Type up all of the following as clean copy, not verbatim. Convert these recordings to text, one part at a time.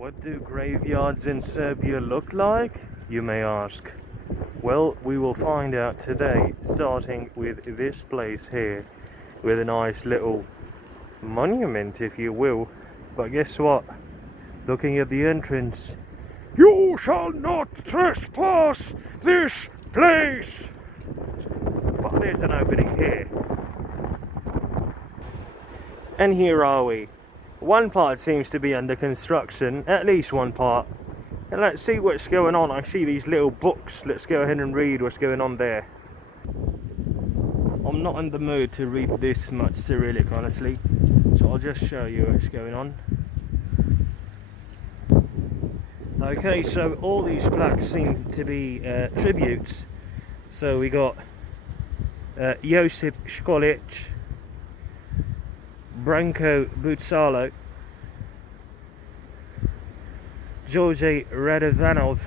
What do graveyards in Serbia look like, you may ask? Well, we will find out today, starting with this place here, with a nice little monument, if you will. But guess what? Looking at the entrance, "You shall not trespass this place!" But there's an opening here. And here are we. One part seems to be under construction, at least one part. And let's see what's going on. I see these little books. Let's go ahead and read what's going on there. I'm not in the mood to read this much Cyrillic, honestly. So I'll just show you what's going on. Okay, so all these plaques seem to be tributes. So we got Josip Školic, Branko Bucalo, George Radovanov,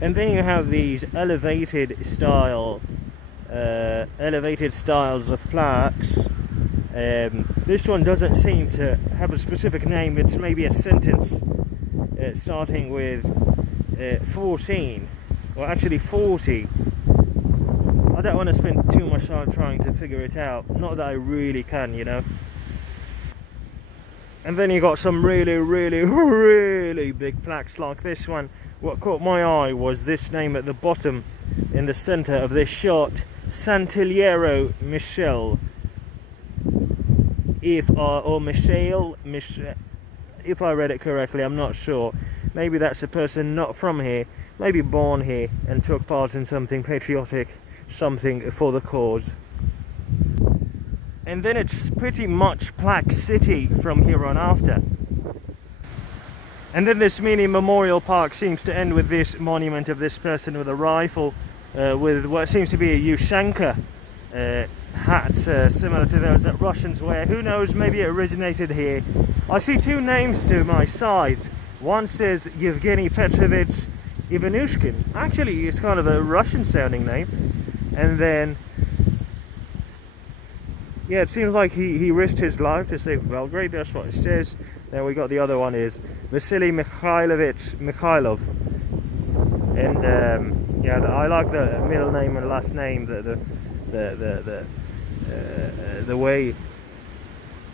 and then you have these elevated styles of plaques. This one doesn't seem to have a specific name. It's maybe a sentence starting with 14, or actually 40. I don't want to spend too much time trying to figure it out. Not that I really can, you know. And then you got some really big plaques like this one. What caught my eye was this name at the bottom in the center of this shot: Santiliero Michel. If I read it correctly, I'm not sure. Maybe that's a person not from here, maybe born here and took part in something patriotic, something for the cause. And then it's pretty much Plaque City from here on after. And then this mini memorial park seems to end with this monument of this person with a rifle, with what seems to be a Ushanka hat, similar to those that Russians wear. Who knows, maybe it originated here. I see two names to my side. One says Yevgeny Petrovich Ivanushkin. Actually, it's kind of a Russian sounding name. And then, yeah, it seems like he risked his life to save Belgrade. That's what it says. Then we got the other one is Vasily Mikhailovich Mikhailov. And yeah, I like the middle name and last name, the way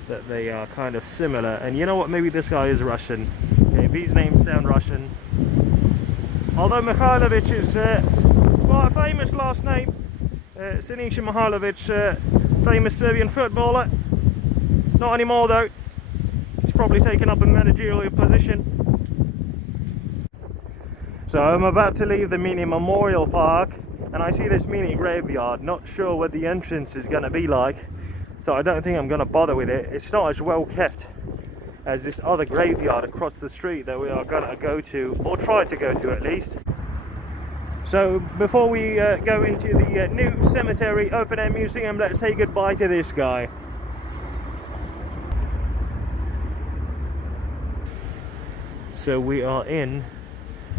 that they are kind of similar. And you know what, maybe this guy is Russian. Okay, these names sound Russian, although Mikhailovich is quite a famous last name. Sinisa Mihailovic, famous Serbian footballer. Not anymore though. He's probably taken up a managerial position. So I'm about to leave the mini memorial park, and I see this mini graveyard. Not sure what the entrance is going to be like, so I don't think I'm going to bother with it. It's not as well kept as this other graveyard across the street that we are going to go to, or try to go to at least. So before we go into the new cemetery open air museum, let's say goodbye to this guy. So we are in,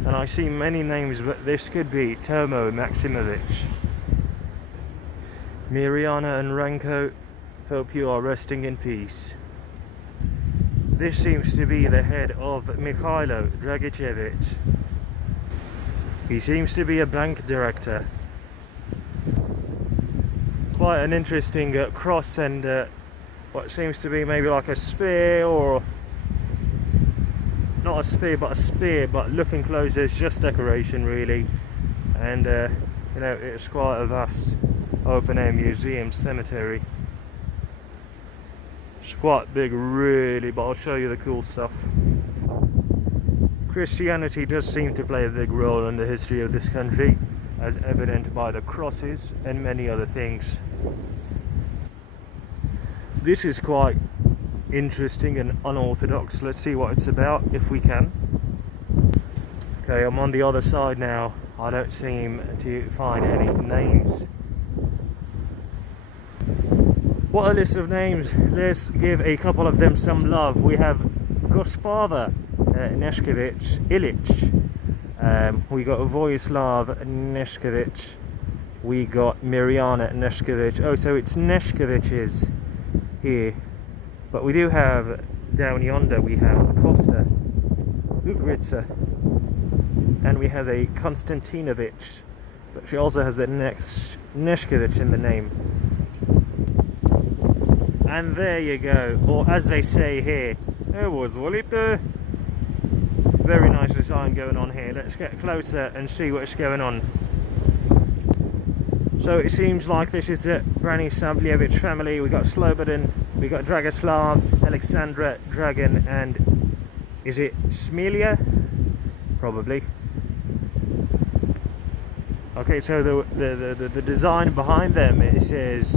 and I see many names, but this could be Tomo Maximovic. Mirjana and Ranko, hope you are resting in peace. This seems to be the head of Mikhailo Dragicevic. He seems to be a bank director. Quite an interesting cross and what seems to be maybe like a spear, or not a spear but a spear, but looking closer it's just decoration really. And you know, it's quite a vast open air museum cemetery. It's quite big really, but I'll show you the cool stuff. Christianity does seem to play a big role in the history of this country, as evident by the crosses and many other things. This is quite interesting and unorthodox. Let's see what it's about, if we can. Okay, I'm on the other side now. I don't seem to find any names. What a list of names. Let's give a couple of them some love. We have Gospoda Nešković Ilić. We got Vojislav Nešković. We got Mirjana Nešković. Oh, so it's Nešković's here. But we do have down yonder we have Costa, Ugrica, and we have a Konstantinovich, but she also has the Neshkovich in the name. And there you go, or as they say here, very nice design going on here. Let's get closer and see what's going on. So it seems like this is the Branislavievich family. We got Slobodan, we got Dragoslav, Alexandra, Dragon, and is it Smelia? Probably. Okay, so the design behind them, it says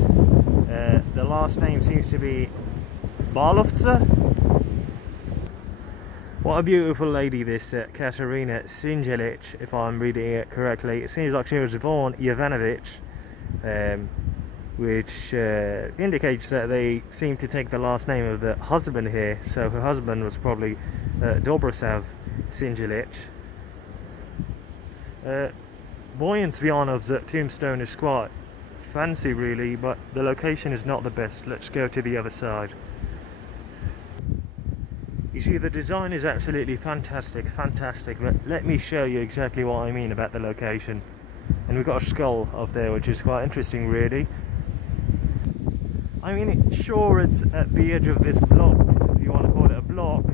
the last name seems to be Barlovtsa. What a beautiful lady this Katerina Sinjelic, if I'm reading it correctly. It seems like she was born Jovanovic, which indicates that they seem to take the last name of the husband here. So her husband was probably Dobrosav Sinjelic. Boyan Zvianov's tombstone is quite fancy really, but the location is not the best. Let's go to the other side. You see, the design is absolutely fantastic, but let me show you exactly what I mean about the location. And we've got a skull up there, which is quite interesting really. I mean, sure, it's at the edge of this block, if you want to call it a block,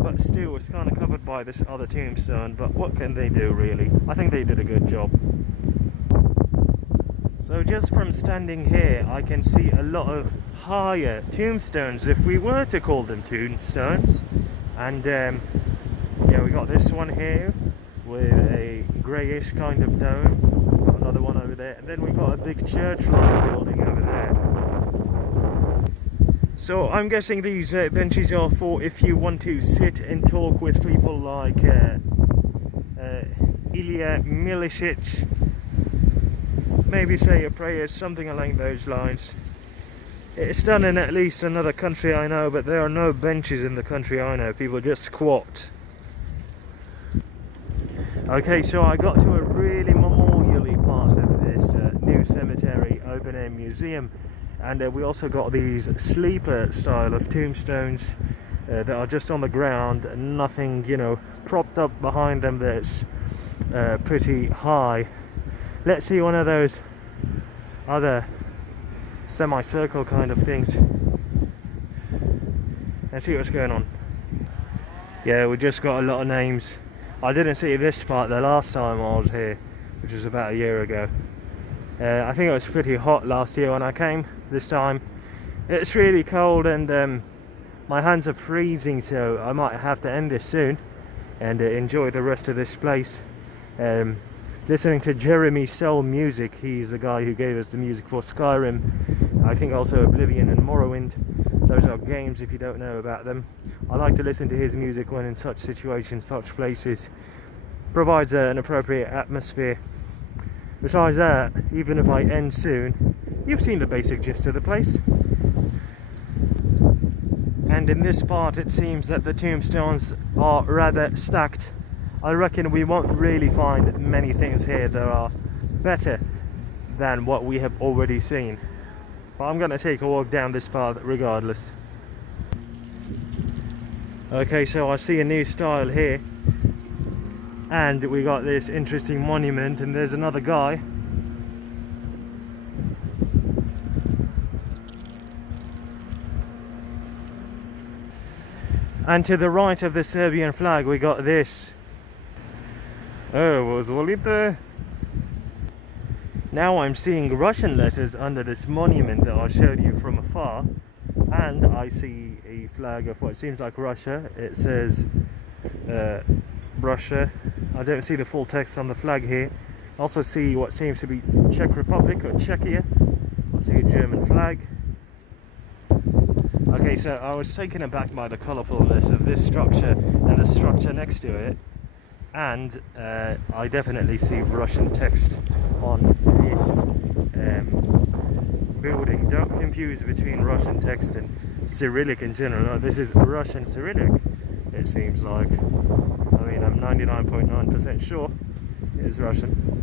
but still it's kind of covered by this other tombstone. But what can they do really? I think they did a good job. So just from standing here, I can see a lot of higher tombstones, if we were to call them tombstones. And yeah, we got this one here with a greyish kind of dome. We've got another one over there, and then we've got a big church-like building over there. So I'm guessing these benches are for if you want to sit and talk with people like Ilya Milicic, maybe say a prayer, something along those lines. It's done in at least another country I know, but there are no benches in the country I know. People just squat. Okay, so I got to a really memorially part of this new cemetery open air museum, and we also got these sleeper style of tombstones that are just on the ground, nothing, you know, propped up behind them that's pretty high. Let's see one of those other semicircle kind of things and see what's going on. Yeah, we just got a lot of names. I didn't see this part the last time I was here, which was about a year ago. I think it was pretty hot last year when I came. This time it's really cold, and my hands are freezing, so I might have to end this soon and enjoy the rest of this place. Listening to Jeremy Soul music. He's the guy who gave us the music for Skyrim, I think also Oblivion and Morrowind. Those are games if you don't know about them. I like to listen to his music when in such situations, such places. Provides an appropriate atmosphere. Besides that, even if I end soon, you've seen the basic gist of the place. And in this part it seems that the tombstones are rather stacked. I reckon we won't really find many things here that are better than what we have already seen. But I'm going to take a walk down this path regardless. Okay, so I see a new style here. And we got this interesting monument, and there's another guy. And to the right of the Serbian flag we got this. Oh, pozvolite. Now I'm seeing Russian letters under this monument that I showed you from afar, and I see a flag of what seems like Russia. It says Russia. I don't see the full text on the flag here. I also see what seems to be Czech Republic or Czechia. I see a German flag. Okay, so I was taken aback by the colourfulness of this structure and the structure next to it. And I definitely see Russian text on this building. Don't confuse between Russian text and Cyrillic in general. No, this is Russian Cyrillic, it seems like. I mean, I'm 99.9% sure it is Russian.